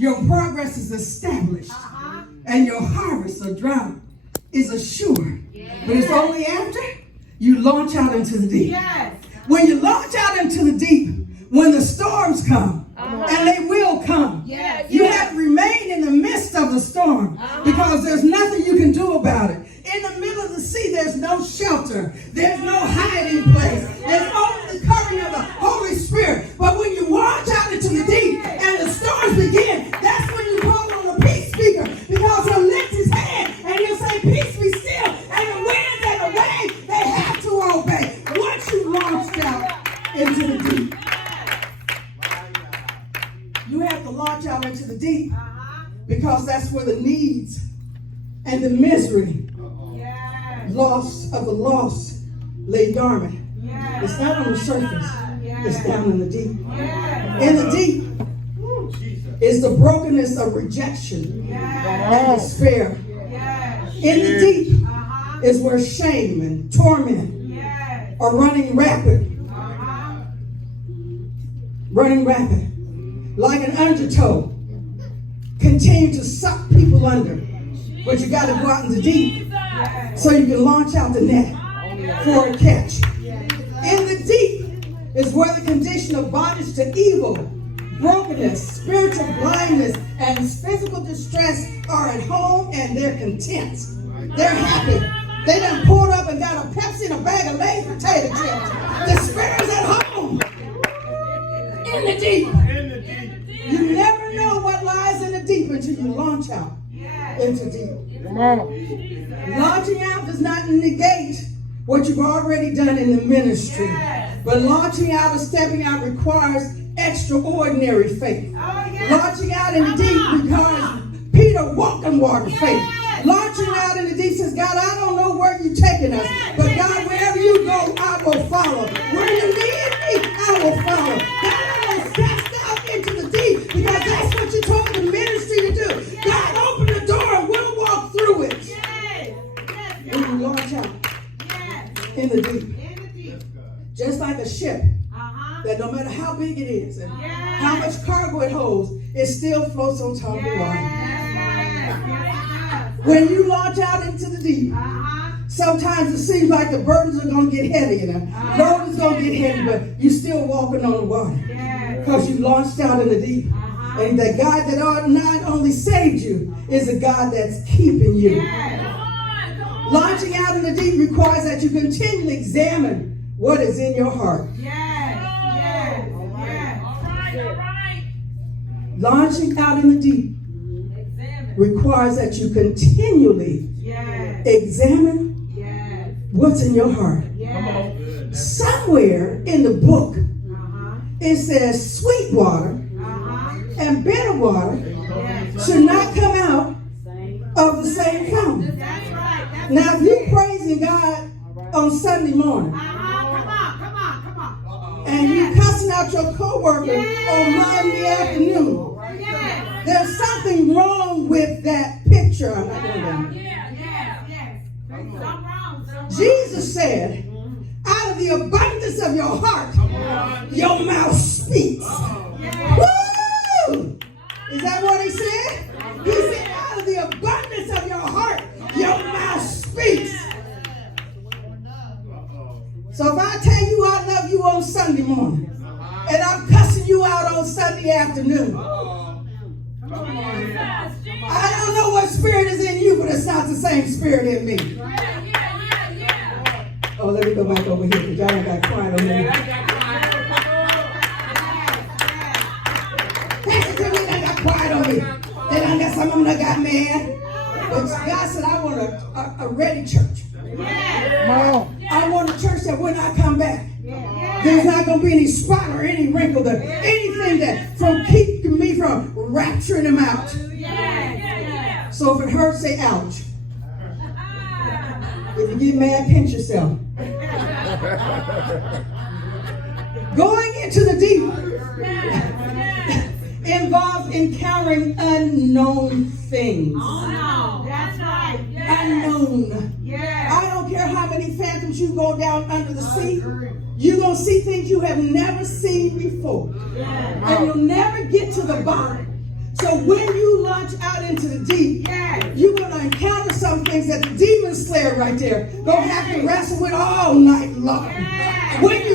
Your progress is established. And your harvest or drought is assured. But it's only after you launch out into the deep. When you launch out into the deep, when the storms come, and they will come, you have to remain in the midst of the storm because there's nothing you can do about it. In the middle of the sea, there's no shelter. There's no hiding place. There's only the covering of the Holy Spirit. But when you launch out into the deep and the storms begin, that's when you call on the peace speaker, because he'll lift his hand and he'll say, peace be still. And the winds and the waves, they have to obey. Once you launched out into the deep, you have to launch out into the deep because that's where the needs and the misery, loss of the lost, lay dormant. It's not on the surface. It's down in the deep. In the deep is the brokenness of rejection and despair. In the deep is where shame and torment are running rapid. Running rapid. Like an undertow. Continue to suck people under. But you got to go out in the deep so you can launch out the net for a catch. In the deep is where the condition of bondage to evil, brokenness, spiritual blindness, and physical distress are at home, and they're content. They're happy. They done pulled up and got a Pepsi and a bag of Lay's potato chips. The spirit's at home. In the deep. You never know what lies in the deep until you launch out into deep. Launching out does not negate what you've already done in the ministry. But launching out or stepping out requires extraordinary faith. Launching out in the deep requires Peter walking water faith. Launching out in the deep says, God, I don't know where you're taking us, but God, wherever you go, I will follow. Where you lead me, I will follow. God, I will cast out into the deep because that's what you told the ministry to do. God, open the door and we'll walk through it. When you launch out in the deep. Just like a ship that no matter how big it is and how much cargo it holds, it still floats on top of the water. When you launch out into the deep, sometimes it seems like the burdens are going to get heavy and the load is going to get heavy, but you're still walking on the water because you launched out in the deep. And the God that not only saved you is a God that's keeping you. Launching out in the deep requires that you continually examine what is in your heart. Launching out in the deep requires that you continually examine what's in your heart. Somewhere in the book, it says sweet water and bitter water should not come out of the same fountain. Now, if you're praising God on Sunday morning, and you cussing out your coworker on Monday afternoon, there's something wrong with that picture. I'm not going down. Jesus said, out of the abundance of your heart, your mouth speaks. Woo! Is that what he said? He said, out of the abundance of your heart, your mouth speaks. So if I tell you I love you on Sunday morning, and I'm cussing you out on Sunday afternoon, I don't know what spirit is in you, but it's not the same spirit in me. Oh, let me go back over here because y'all ain't got quiet on me. Pastor Timmy, they got quiet on me. They done got some of them that got mad. But God said, I want a ready church. I want a church that when I come back, there's not going to be any spot or any wrinkle there. Anything that from keeping me from rapturing them out. So if it hurts, say ouch. If you get mad, pinch yourself. Going into the deep involves encountering unknown things. Unknown. I don't care how many fathoms you go down under the sea. You're going to see things you have never seen before. And you'll never get to the bottom So when you launch out into the deep, you're going to encounter some things that the demon slayer right there going to have to wrestle with all night long. When